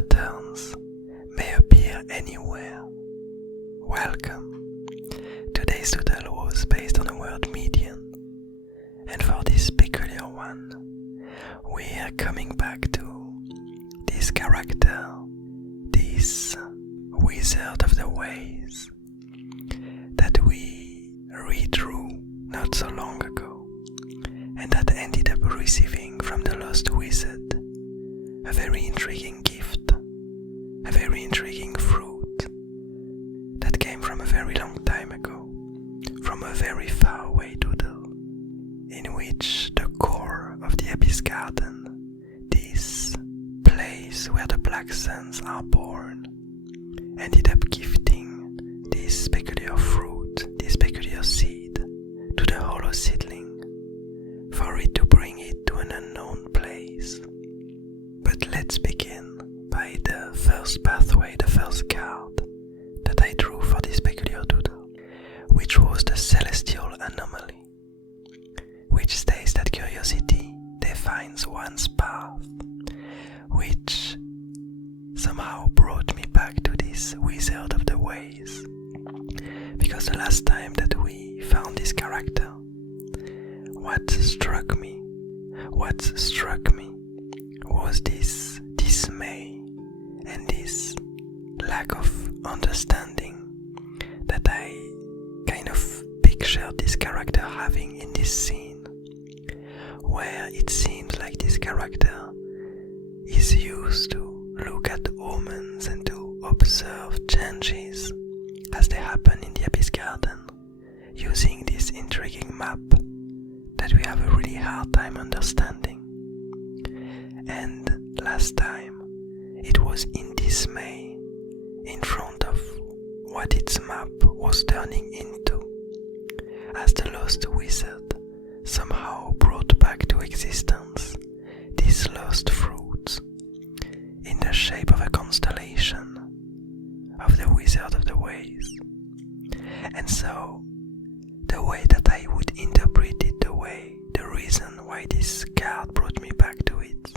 patterns may appear anywhere. Welcome. Today's doodle was based on the word median, and for this peculiar one, we are coming back to this character, this wizard of the ways that we redrew not so long ago, and that ended up receiving from the lost wizard a very intriguing gift, a very intriguing fruit that came from a very long time ago, from a very far away doodle, in which the core of the Abyss Garden, this place where the black suns are born, ended up gifting this peculiar fruit, this peculiar seed, to the hollow seedling, for it to bring it to an unknown place. But let's begin by the first pathway, the first card that I drew for this peculiar doodle, which was the celestial anomaly, which states that curiosity defines one's path, which somehow brought me back to this wizard of the ways, because the last time that we found this character, what struck me was this dismay and this lack of understanding that I kind of pictured this character having in this scene, where it seems like this character is used to look at omens and to observe changes as they happen in the Abyss Garden, using this intriguing map that we have a really hard time understanding. And last time it was in dismay in front of what its map was turning into, as the lost wizard somehow brought back to existence these lost fruits in the shape of a constellation of the wizard of the ways. And so the way that I would interpret it, the reason why this card brought me back to it,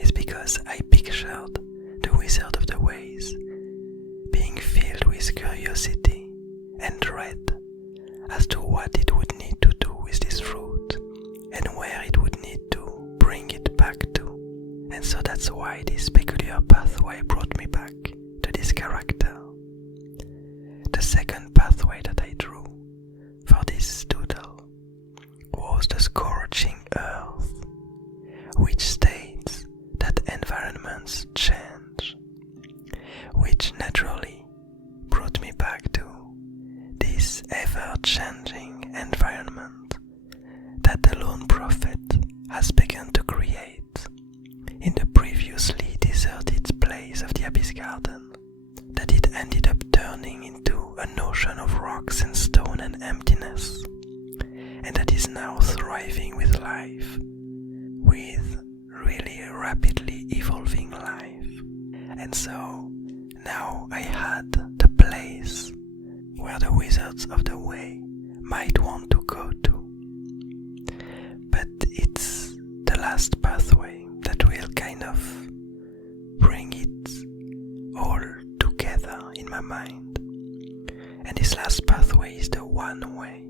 is because I pictured the wizard of the ways being filled with curiosity and dread as to what it would need to do with this fruit and where it would need to bring it back to. And so that's why this peculiar pathway brought me back to this character. The second pathway that I drew for this doodle was the scorching earth, which states that environments change, which naturally brought me back to this ever-changing environment that the lone prophet has begun to create in the previously deserted place of the Abyss Garden, that it ended up turning into an ocean of rocks and stone and emptiness, and that is now thriving with life, with really rapidly evolving life. And so now I had the place where the wizards of the way might want to go to. But it's the last pathway that will kind of bring it all together in my mind. And this last pathway is the one way,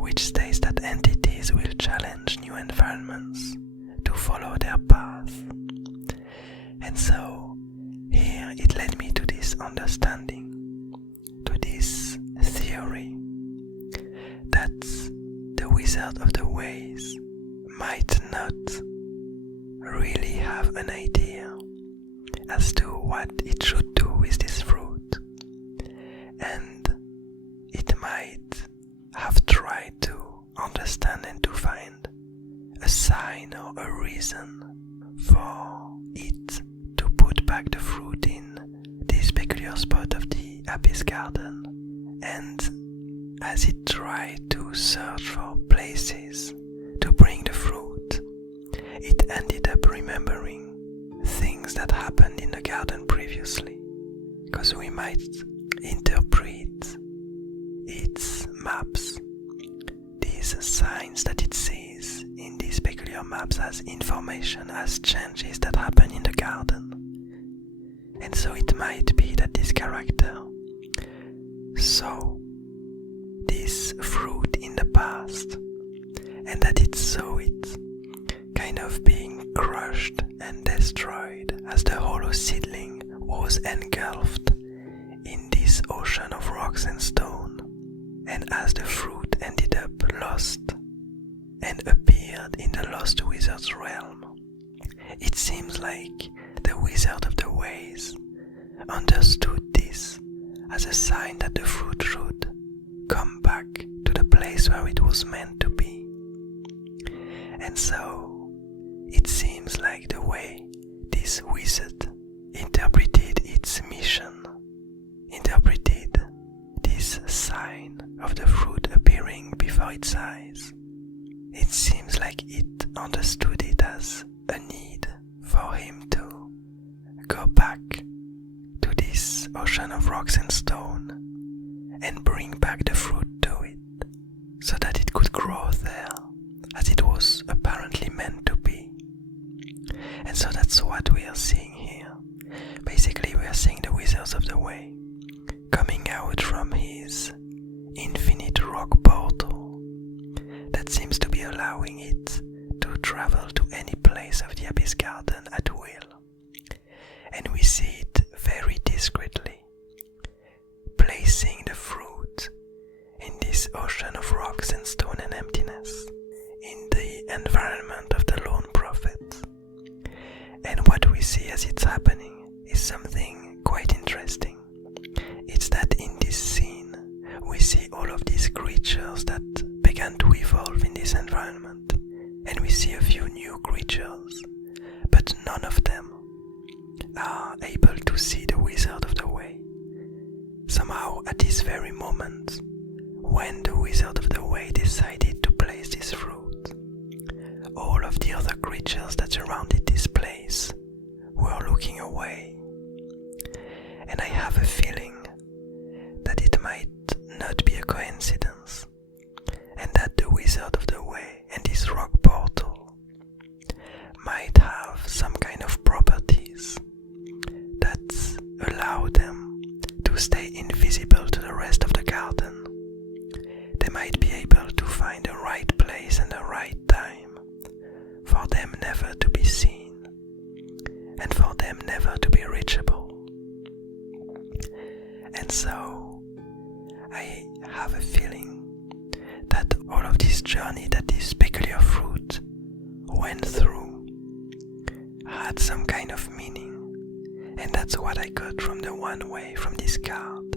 which states that entities will challenge new environments to follow their path. And so here it led me to this understanding, to this theory, that the wizard of the ways might not really have an idea as to what it should do with this fruit, and it might have tried to understand and to find a sign or a reason for it to put back the fruit in this peculiar spot of the Abyss Garden. And as it tried to search for places to bring the fruit, it ended up remembering things that happened in the garden previously, because we might interpret its maps, these signs that it sees in these peculiar maps, as information, as changes that happen in the garden, And so it might be that this character saw this fruit in the past, and that it saw it kind of being crushed and destroyed as the hollow seedling was engulfed in this ocean of rocks and stone, and as the fruit ended up lost and appeared in the lost wizard's realm. It seems like the Wizard of the Ways understood this as a sign that the fruit should come back to the place where it was meant to be. And so it seems like the way this wizard interpreted its mission, interpreted this sign of the fruit appearing before its eyes, it seems like it understood it as a need for him to go back to this ocean of rocks and stone and bring back the fruit to it, so that it could grow there as it was apparently meant to be. And so that's what we are seeing here. Basically, we are seeing the Wizards of the Way coming out from his infinite rock portal that seems to be allowing it to travel to any place of the Abyss Garden at will. And we see it very discreetly, placing the fruit in this ocean of rocks and stone and emptiness, in the environment of the lone prophet. And what we see as it's happening is something quite interesting. It's that in this scene, we see all of these creatures that began to evolve in this environment, and we see a few new creatures, but none of them are able to see the Wizard of the Way. Somehow, at this very moment, when the Wizard of the Way decided to place this fruit, all of the other creatures that surrounded this place were looking away. And I have a feeling that it might not be a coincidence, and that the Wizard of the Way and this rock portal might have some kind of properties that allow them to stay invisible to the rest of the garden. They might be able to find the right place and the right time for them never to be seen and for them never to be reachable. And so I have a feeling that all of this journey that this peculiar fruit went through had some kind of meaning, and that's what I got from the one way from this card,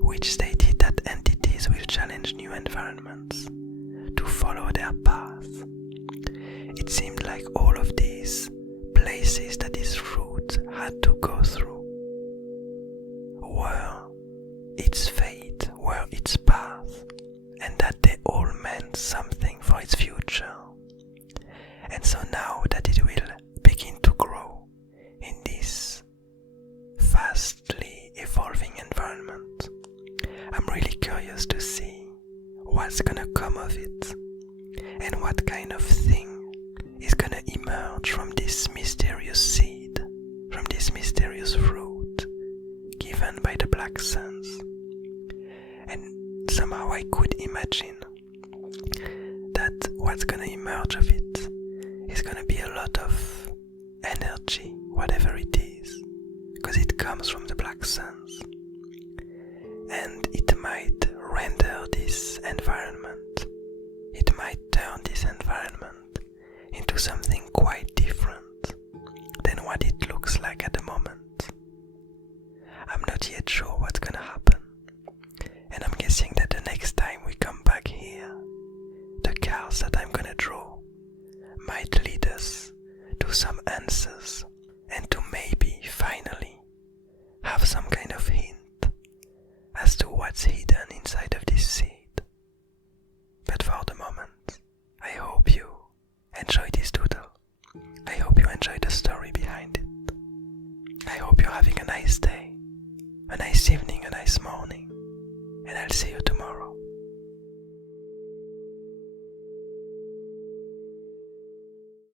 which stated that entities will challenge new environments to follow their path. It seemed like all of these places that this fruit had to go through were its fate, were its path, and that they all meant something for its future. And so now that it will begin to grow in this fastly evolving environment, I'm really curious to see what's gonna come of it and what kind of thing is gonna emerge from this mysterious seed, from this mysterious fruit given by the Black Suns. And somehow I could imagine that what's gonna emerge of it is gonna be a lot of energy, whatever it is, because it comes from the Black Suns, and it might render this environment, it might turn this environment into something quite